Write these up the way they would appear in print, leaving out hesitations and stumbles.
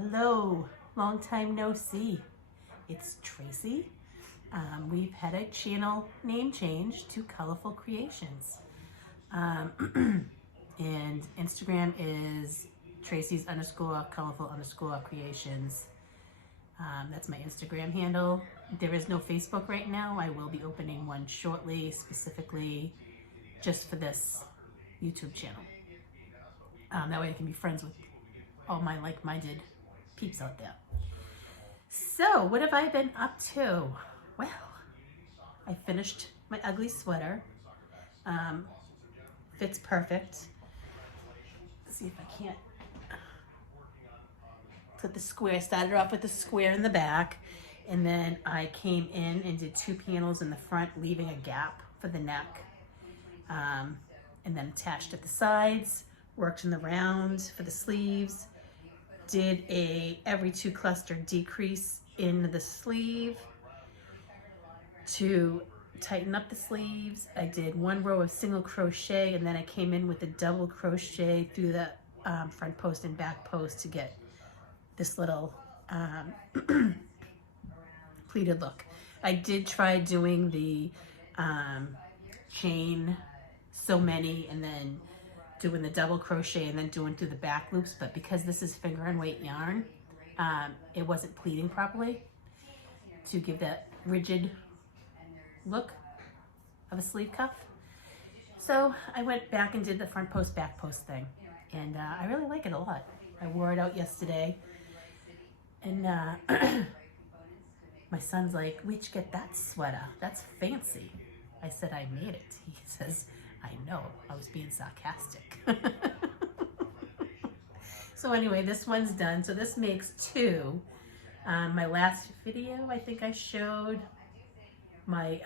Hello, long time no see. It's Tracy. We've had a channel name change to Colorful Creations. And Instagram is Tracy's _colorful_ creations. That's my Instagram handle. There is no Facebook right now. I will be opening one shortly, specifically just for this YouTube channel. That way I can be friends with all my like-minded peeps out there. So what have I been up to? Well, I finished my ugly sweater. Fits perfect. Let's see if I can't put the square. Started off with the square in the back, and then I came in and did 2 panels in the front, leaving a gap for the neck, and then attached at the sides. Worked in the round for the sleeves. Did a every 2 cluster decrease in the sleeve to tighten up the sleeves. I did 1 row of single crochet, and then I came in with a double crochet through the front post and back post to get this little pleated look. I did try doing the chain so many and then doing the double crochet and then doing through the back loops, but because this is finger and weight yarn, it wasn't pleating properly to give that rigid look of a sleeve cuff. So I went back and did the front post back post thing, and I really like it a lot. I wore it out yesterday, and my son's like, "Where'd you get that sweater? That's fancy." I said, "I made it." He says, "I know, I was being sarcastic." So anyway, this one's done. So this makes 2. My last video, I think I showed my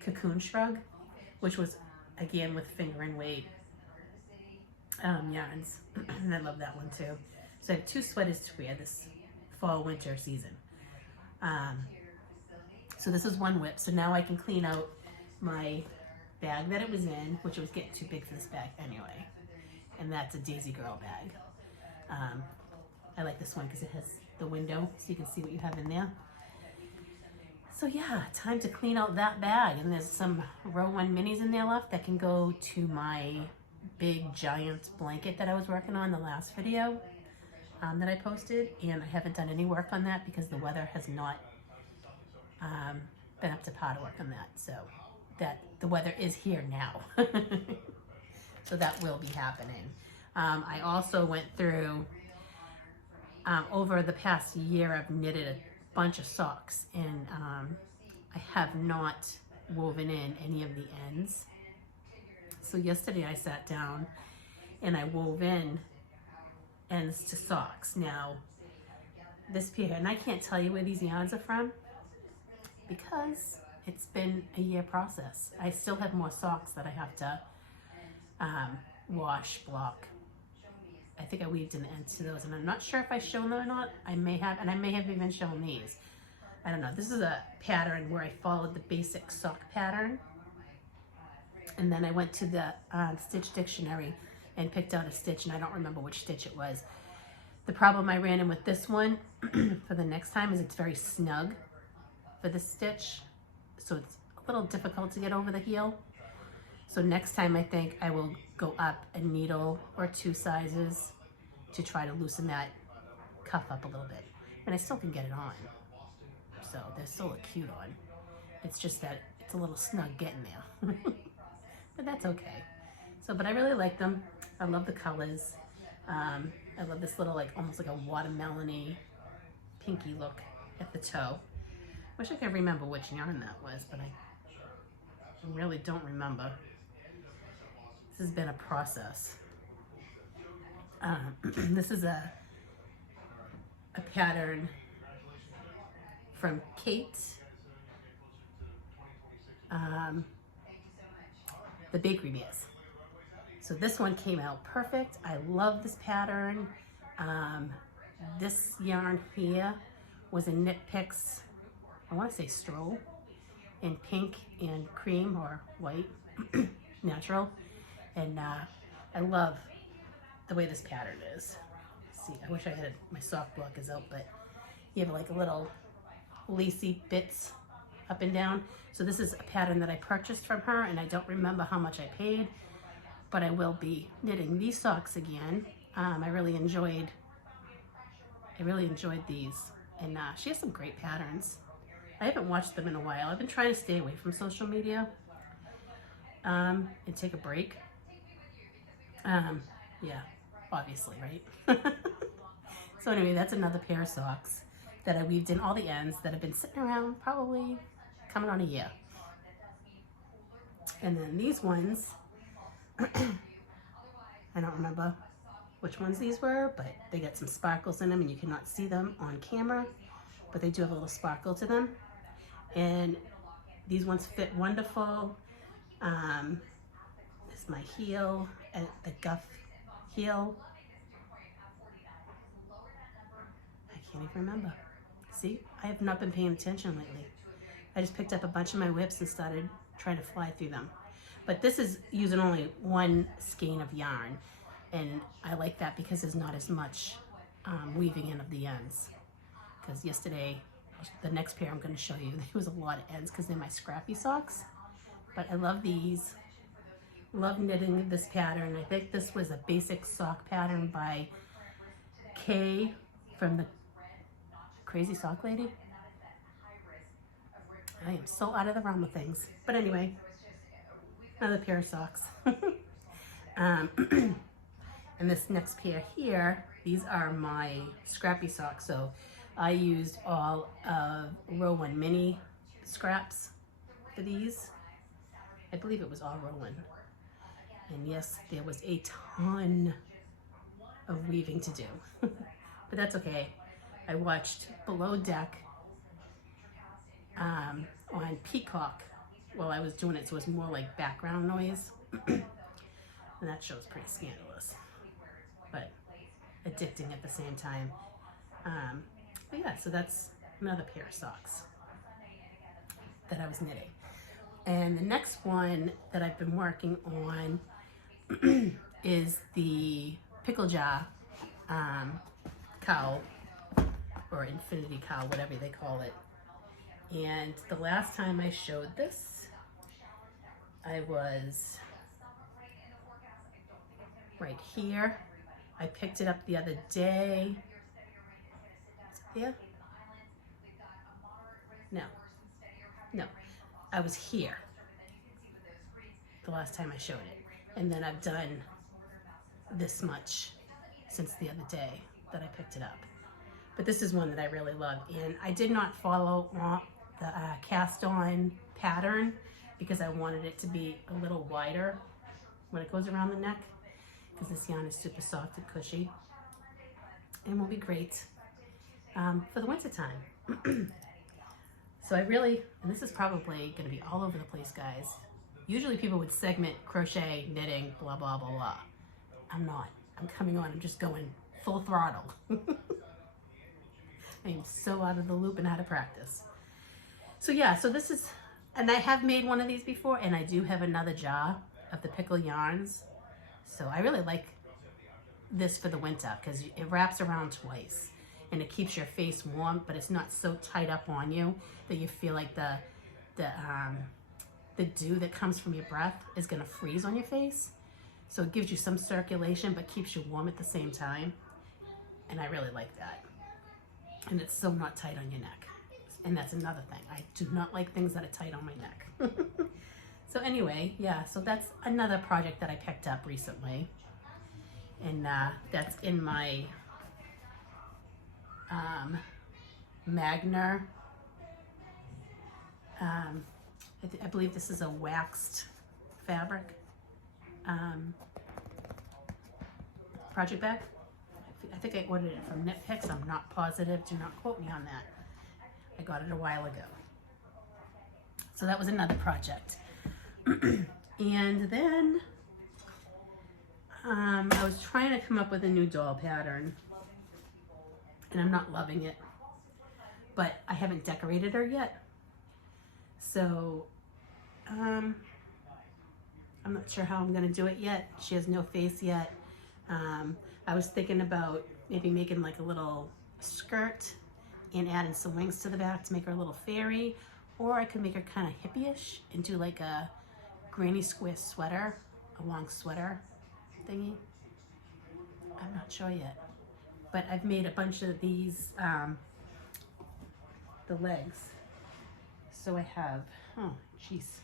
cocoon shrug, which was again with finger and weight yarns. And I love that one too. So I have 2 sweaters to wear this fall winter season. So this is 1 whip. So now I can clean out my bag that it was in, which was getting too big for this bag anyway. And that's a Daisy Girl bag. I like this one because it has the window so you can see what you have in there. So yeah, time to clean out that bag. And there's some row 1 minis in there left that can go to my big giant blanket that I was working on the last video that I posted. And I haven't done any work on that because the weather has not been up to par to work on that. So that the weather is here now. So that will be happening. I also went through, over the past year, I've knitted a bunch of socks, and I have not woven in any of the ends. So yesterday I sat down and I wove in ends to socks. Now this pair, and I can't tell you where these yarns are from because it's been a year process. I still have more socks that I have to wash, block. I think I weaved in the ends to those, and I'm not sure if I shown them or not. I may have, and I may have even shown these. I don't know. This is a pattern where I followed the basic sock pattern, and then I went to the stitch dictionary and picked out a stitch, and I don't remember which stitch it was. The problem I ran in with this one for the next time is it's very snug for the stitch, so it's a little difficult to get over the heel. So next time I think I will go up a needle or 2 sizes to try to loosen that cuff up a little bit. And I still can get it on. So they're still look cute on. It's just that it's a little snug getting there. But that's okay. So, but I really like them. I love the colors. I love this little, like, almost like a watermelon-y pinky look at the toe. Wish I could remember which yarn that was, but I really don't remember. This has been a process. This is a pattern from Kate, the Bakery Bears. So this one came out perfect. I love this pattern. This yarn here was a Knit Picks, I want to say Stroll, in pink and cream or white, natural. And I love the way this pattern is. Let's see, I wish I had my sock blockers out, but you have like a little lacy bits up and down. So this is a pattern that I purchased from her, and I don't remember how much I paid, but I will be knitting these socks again. I really enjoyed these, and she has some great patterns. I haven't watched them in a while. I've been trying to stay away from social media and take a break. Yeah, obviously, right? So anyway, that's another pair of socks that I weaved in all the ends that have been sitting around probably coming on a year. And then these ones, I don't remember which ones these were, but they got some sparkles in them, and you cannot see them on camera, but they do have a little sparkle to them. And these ones fit wonderful. This is my heel, the Guff heel. I can't even remember. See, I have not been paying attention lately. I just picked up a bunch of my whips and started trying to fly through them. But this is using only one skein of yarn, and I like that because there's not as much weaving in of the ends. Because yesterday, the next pair I'm going to show you, there was a lot of ends because they're my scrappy socks. But I love these. Love knitting this pattern. I think this was a basic sock pattern by Kay from the Crazy Sock Lady. I am so out of the realm of things. But anyway, another pair of socks. And this next pair here, these are my scrappy socks. So I used all of row 1 mini scraps for these. I believe it was all row 1. And yes, there was a ton of weaving to do, but that's okay. I watched Below Deck on Peacock while I was doing it, so it was more like background noise. And that show's pretty scandalous, but addicting at the same time. But yeah, so that's another pair of socks that I was knitting. And the next one that I've been working on is the pickle jar cowl, or infinity cowl, whatever they call it. And the last time I showed this, I was right here. I picked it up the other day. Yeah? No. I was here the last time I showed it. And then I've done this much since the other day that I picked it up. But this is one that I really love. And I did not follow the cast on pattern because I wanted it to be a little wider when it goes around the neck, because this yarn is super soft and cushy and will be great for the winter time. So I really, and this is probably going to be all over the place, guys. Usually people would segment crochet, knitting, blah, blah, blah, blah. I'm not. I'm coming on. I'm just going full throttle. I am so out of the loop and out of practice. So yeah, so this is, and I have made one of these before, and I do have another jar of the pickle yarns. So I really like this for the winter because it wraps around twice and it keeps your face warm, but it's not so tight up on you that you feel like the dew that comes from your breath is gonna freeze on your face. So it gives you some circulation but keeps you warm at the same time. And I really like that. And it's so not tight on your neck. And that's another thing. I do not like things that are tight on my neck. So anyway, yeah, so that's another project that I picked up recently. And that's in my Magner. I believe this is a waxed fabric project bag. I think I ordered it from Knit Picks. I'm not positive. Do not quote me on that. I got it a while ago. So that was another project. And then I was trying to come up with a new doll pattern, and I'm not loving it, but I haven't decorated her yet. So I'm not sure how I'm gonna do it yet. She has no face yet. I was thinking about, maybe making like a little skirt and adding some wings to the back to make her a little fairy. Or I could make her kind of hippie-ish and do like a granny square sweater, a long sweater thingy. I'm not sure yet. But I've made a bunch of these, the legs. So I have, oh, jeez.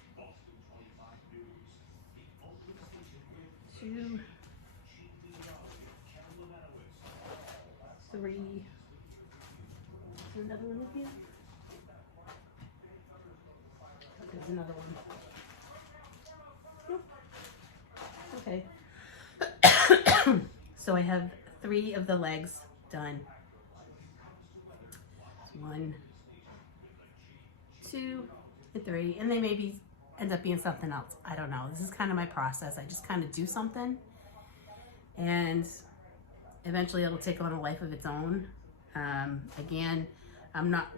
2, 3. Is there another one in here? There's another one. Nope. Okay. So I have 3 of the legs done. 1, 2, and 3, and they maybe end up being something else. I don't know. This is kind of my process. I just kind of do something, and eventually it'll take on a life of its own. Again, I'm not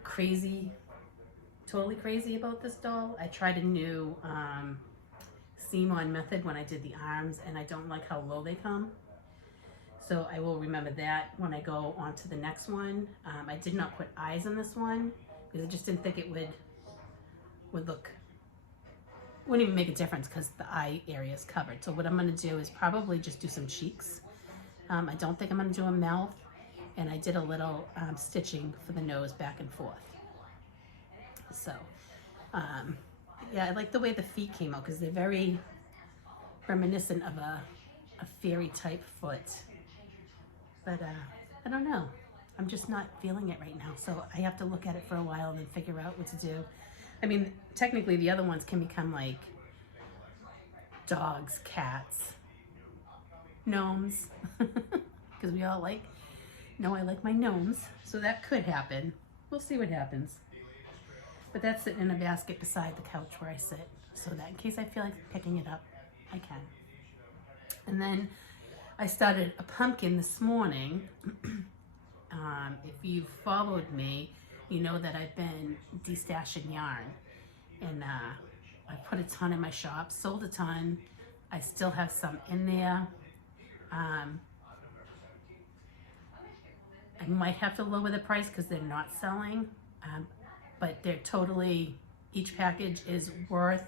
totally crazy about this doll. I tried a new seam-on method when I did the arms, and I don't like how low they come. So I will remember that when I go on to the next one. I did not put eyes on this one because I just didn't think it wouldn't even make a difference because the eye area is covered. So what I'm going to do is probably just do some cheeks. I don't think I'm going to do a mouth, and I did a little stitching for the nose back and forth. So yeah, I like the way the feet came out because they're very reminiscent of a fairy type foot. But I don't know. I'm just not feeling it right now. So I have to look at it for a while and then figure out what to do. I mean, technically the other ones can become like dogs, cats, gnomes, because we all know I like my gnomes. So that could happen. We'll see what happens. But that's sitting in a basket beside the couch where I sit, so that in case I feel like picking it up, I can. And then I started a pumpkin this morning. If you've followed me, you know that I've been destashing yarn, and I put a ton in my shop, sold a ton. I still have some in there. I might have to lower the price because they're not selling, but they're totally, each package is worth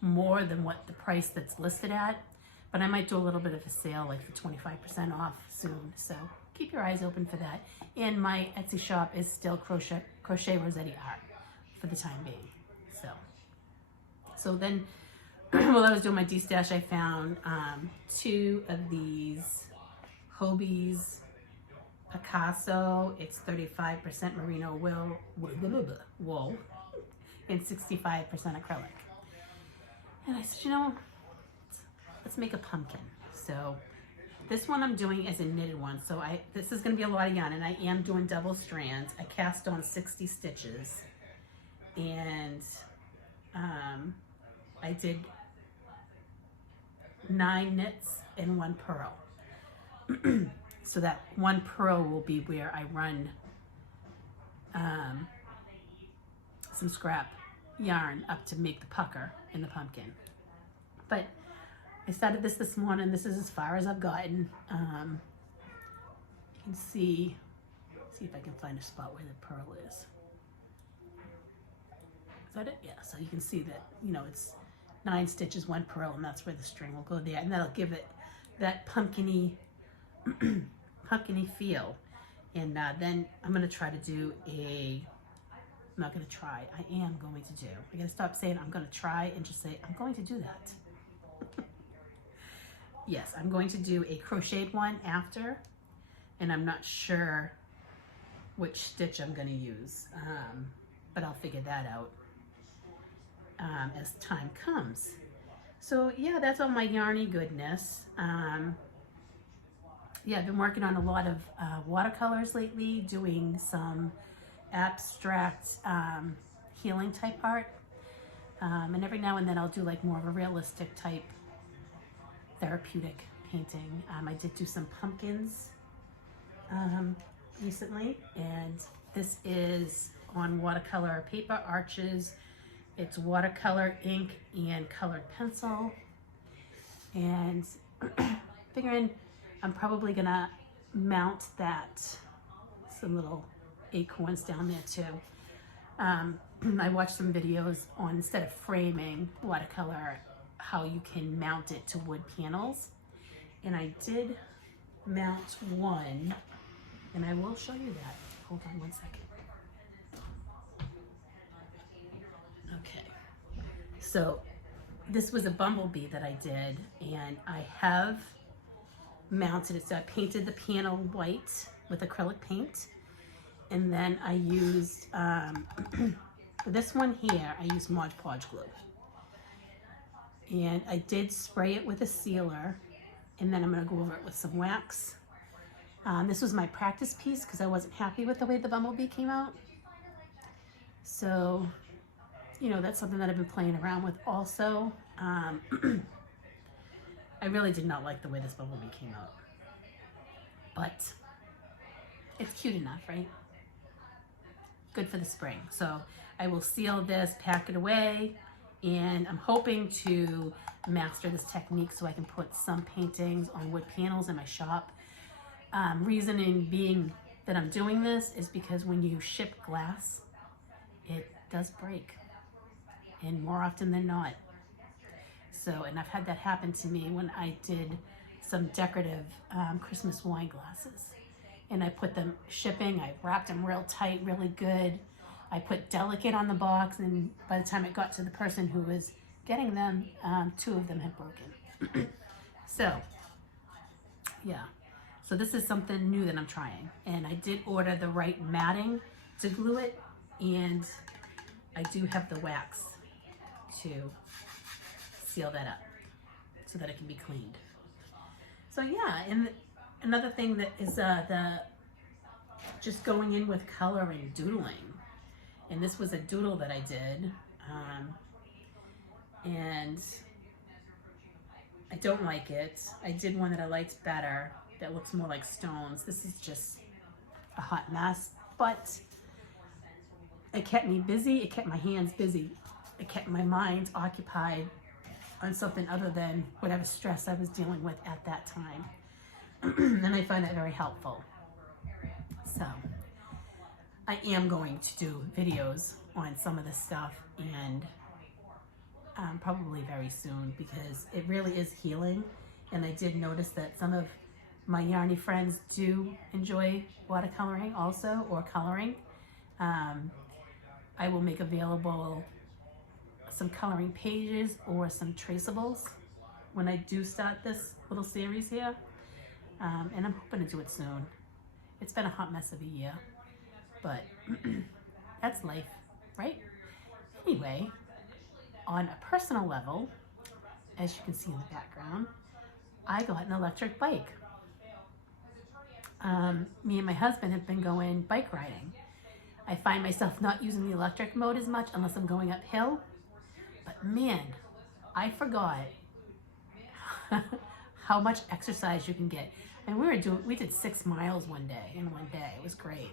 more than what the price that's listed at. But I might do a little bit of a sale, like for 25% off soon. So keep your eyes open for that. And my Etsy shop is still Crochet Rossetti Art for the time being. So then, while I was doing my destash, I found 2 of these Hobie's Picasso. It's 35% merino wool and 65% acrylic. And I said, you know, let's make a pumpkin. So this one I'm doing is a knitted one. So this is going to be a lot of yarn, and I am doing double strands. I cast on 60 stitches, and I did 9 knits and 1 purl. So that 1 purl will be where I run some scrap yarn up to make the pucker in the pumpkin. But I started this morning. This is as far as I've gotten. You can see if I can find a spot where the purl is. Is that it? Yeah, so you can see that, you know, it's 9 stitches, 1 purl, and that's where the string will go there. And that'll give it that pumpkin-y feel. And then I'm going to try to do I'm not going to try. I am going to do. I got to stop saying I'm going to try and just say I'm going to do that. Yes, I'm going to do a crocheted one after, and I'm not sure which stitch I'm going to use, but I'll figure that out as time comes. So yeah, that's all my yarny goodness. Yeah, I've been working on a lot of watercolors lately, doing some abstract healing type art, and every now and then I'll do like more of a realistic type therapeutic painting. I did do some pumpkins recently, and this is on watercolor paper, arches. It's watercolor ink and colored pencil, and figuring I'm probably gonna mount that. Some little acorns down there too. I watched some videos on, instead of framing watercolor, how you can mount it to wood panels. And I did mount one, and I will show you that. Hold on one second. Okay, so this was a bumblebee that I did, and I have mounted it. So I painted the panel white with acrylic paint, and then I used this one here, I used Mod Podge glue, and I did spray it with a sealer, and then I'm going to go over it with some wax. This was my practice piece because I wasn't happy with the way the bumblebee came out. So, you know, that's something that I've been playing around with also. I really did not like the way this bumblebee came out, but it's cute enough, right? Good for the spring. So I will seal this, pack it away, and I'm hoping to master this technique so I can put some paintings on wood panels in my shop. Reasoning being that I'm doing this is because when you ship glass, it does break, and more often than not. So, and I've had that happen to me when I did some decorative Christmas wine glasses, and I put them shipping. I wrapped them real tight, really good. I put delicate on the box, and by the time it got to the person who was getting them, 2 of them had broken. So, yeah. So this is something new that I'm trying, and I did order the right matting to glue it, and I do have the wax to seal that up so that it can be cleaned. So yeah, and another thing that is the just going in with color and doodling. And this was a doodle that I did, and I don't like it. I did one that I liked better that looks more like stones. This is just a hot mess, but it kept me busy. It kept my hands busy. It kept my mind occupied on something other than whatever stress I was dealing with at that time. And I find that very helpful. So I am going to do videos on some of this stuff, and probably very soon, because it really is healing. And I did notice that some of my yarny friends do enjoy watercoloring also, or coloring. I will make available some coloring pages or some traceables when I do start this little series here. And I'm hoping to do it soon. It's been a hot mess of a year, but that's life, right? Anyway, on a personal level, as you can see in the background, I got an electric bike. Me and my husband have been going bike riding. I find myself not using the electric mode as much unless I'm going uphill, but man, I forgot how much exercise you can get. And we did 6 miles one day. It was great.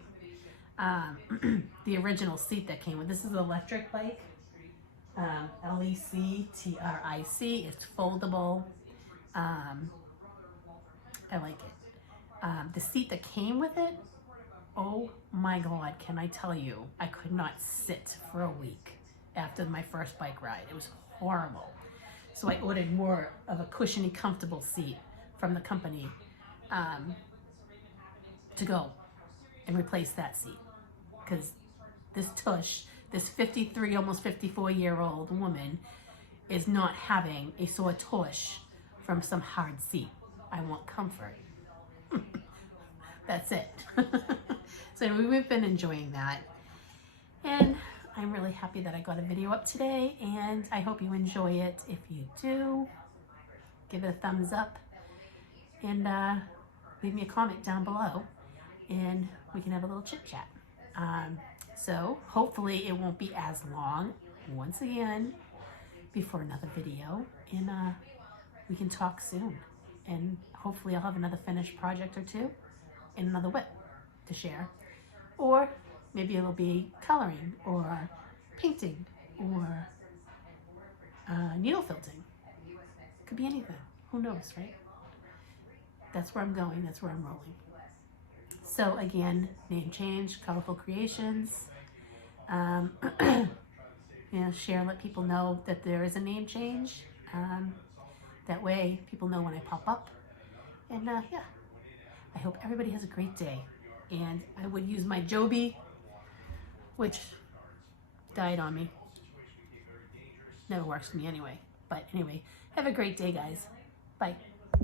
The original seat that came with this is an electric bike, LECTRIC. It's foldable. I like it. The seat that came with it, oh my God, can I tell you, I could not sit for a week after my first bike ride. It was horrible. So I ordered more of a cushiony, comfortable seat from the company to go and replace that seat. Because this tush, this 53, almost 54-year-old woman is not having a sore tush from some hard seat. I want comfort. That's it. So we've been enjoying that. And I'm really happy that I got a video up today, and I hope you enjoy it. If you do, give it a thumbs up, and leave me a comment down below, and we can have a little chit chat. So hopefully it won't be as long once again before another video, and we can talk soon. And hopefully I'll have another finished project or two and another whip to share. Or maybe it'll be coloring or painting or needle felting. Could be anything. Who knows, right? That's where I'm going. That's where I'm rolling. So again, name change, Colorful Creations. You know, share, let people know that there is a name change. That way people know when I pop up. And yeah, I hope everybody has a great day. And I would use my Joby, which died on me. Never works for me anyway. But anyway, have a great day, guys. Bye.